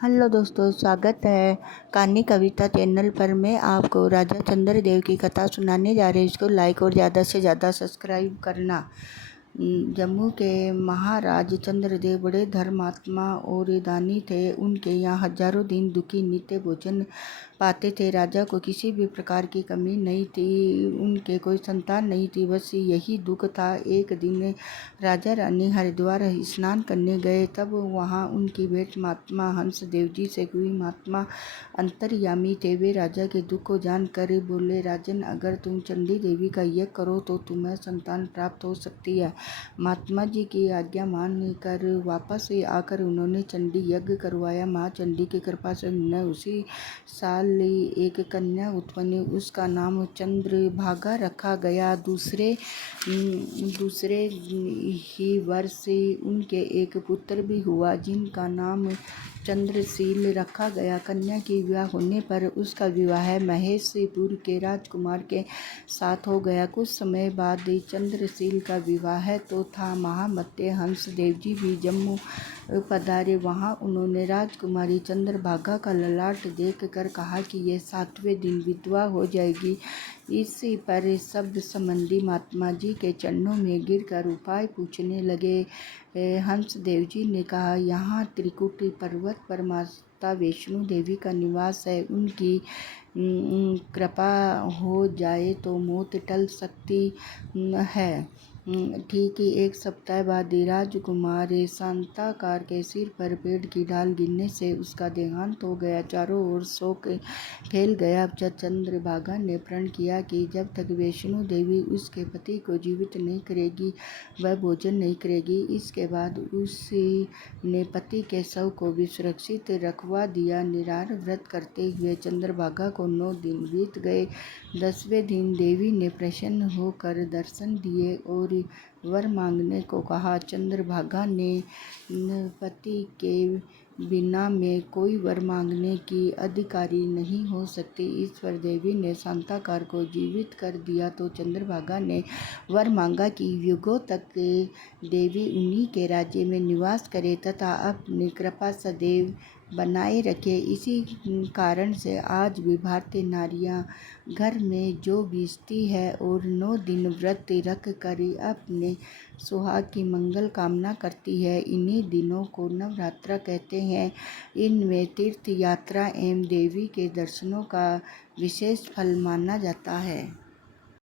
Hello दोस्तों, स्वागत है कहानी कविता चैनल पर। मैं आपको राजा चंद्रदेव की कथा सुनाने जा रही हूँ। इसको लाइक और ज़्यादा से ज़्यादा सब्सक्राइब करना। जम्मू के महाराज चंद्रदेव बड़े धर्मात्मा और दानी थे। उनके यहाँ हजारों दिन दुखी नित्य भोजन पाते थे। राजा को किसी भी प्रकार की कमी नहीं थी। उनके कोई संतान नहीं थी, बस यही दुख था। एक दिन राजा रानी हरिद्वार स्नान करने गए, तब वहाँ उनकी भेंट महात्मा हंस देव जी से हुई। महात्मा अंतर्यामी थे। वे राजा के दुख को जानकर बोले, राजन, अगर तुम चंडी देवी का यज्ञ करो तो तुम्हें संतान प्राप्त हो सकती है। महात्मा जी की आज्ञा मान कर वापस आकर उन्होंने चंडी यज्ञ करवाया। माँ चंडी की कृपा से उन्हें उसी साल एक कन्या उत्पन्न हुई। उसका नाम चंद्रभागा रखा गया। दूसरे ही वर्ष उनके एक पुत्र भी हुआ, जिनका नाम चंद्रशील रखा गया। कन्या की विवाह होने पर उसका विवाह महेशपुर के राजकुमार के साथ हो गया। कुछ समय बाद चंद्रशील का विवाह तो था, महामते हंस देव जी भी जम्मू पधारे। वहाँ उन्होंने राजकुमारी चंद्रभागा का ललाट देख कर कहा कि ये 7वें दिन विधवा हो जाएगी। इसी पर शब्द संबंधी महात्मा जी के चरणों में गिरकर उपाय पूछने लगे। हंस देव जी ने कहा, यहाँ त्रिकुटी पर्वत पर माता वैष्णो देवी का निवास है। उनकी कृपा हो जाए तो मौत टल सकती है। ठीक ही एक सप्ताह बाद राजकुमार शांताकार के सिर पर पेड़ की डाल गिरने से उसका देहांत हो गया। चारों ओर शोक फैल गया। जब चंद्रभागा ने प्रण किया कि जब तक वैष्णो देवी उसके पति को जीवित नहीं करेगी, वह भोजन नहीं करेगी। इसके बाद उसने पति के शव को भी सुरक्षित रखवा दिया। निराहार व्रत करते हुए चंद्रभागा को 9 दिन बीत गए। 10वें दिन देवी ने प्रसन्न होकर दर्शन दिए और वर मांगने को कहा। चंद्रभागा ने पति के बिना मैं कोई वर मांगने की अधिकारी नहीं हो सकती। इस पर देवी ने शांताकार को जीवित कर दिया तो चंद्रभागा ने वर मांगा कि युगों तक देवी उन्हीं के राज्य में निवास करे तथा अपनी कृपा सदैव बनाए रखे। इसी कारण से आज भी भारतीय नारियां घर में जौ बीजती है और 9 दिन व्रत रख कर अपने सुहाग की मंगल कामना करती है। इन्हीं दिनों को नवरात्र कहते हैं। इनमें तीर्थ यात्रा एवं देवी के दर्शनों का विशेष फल माना जाता है।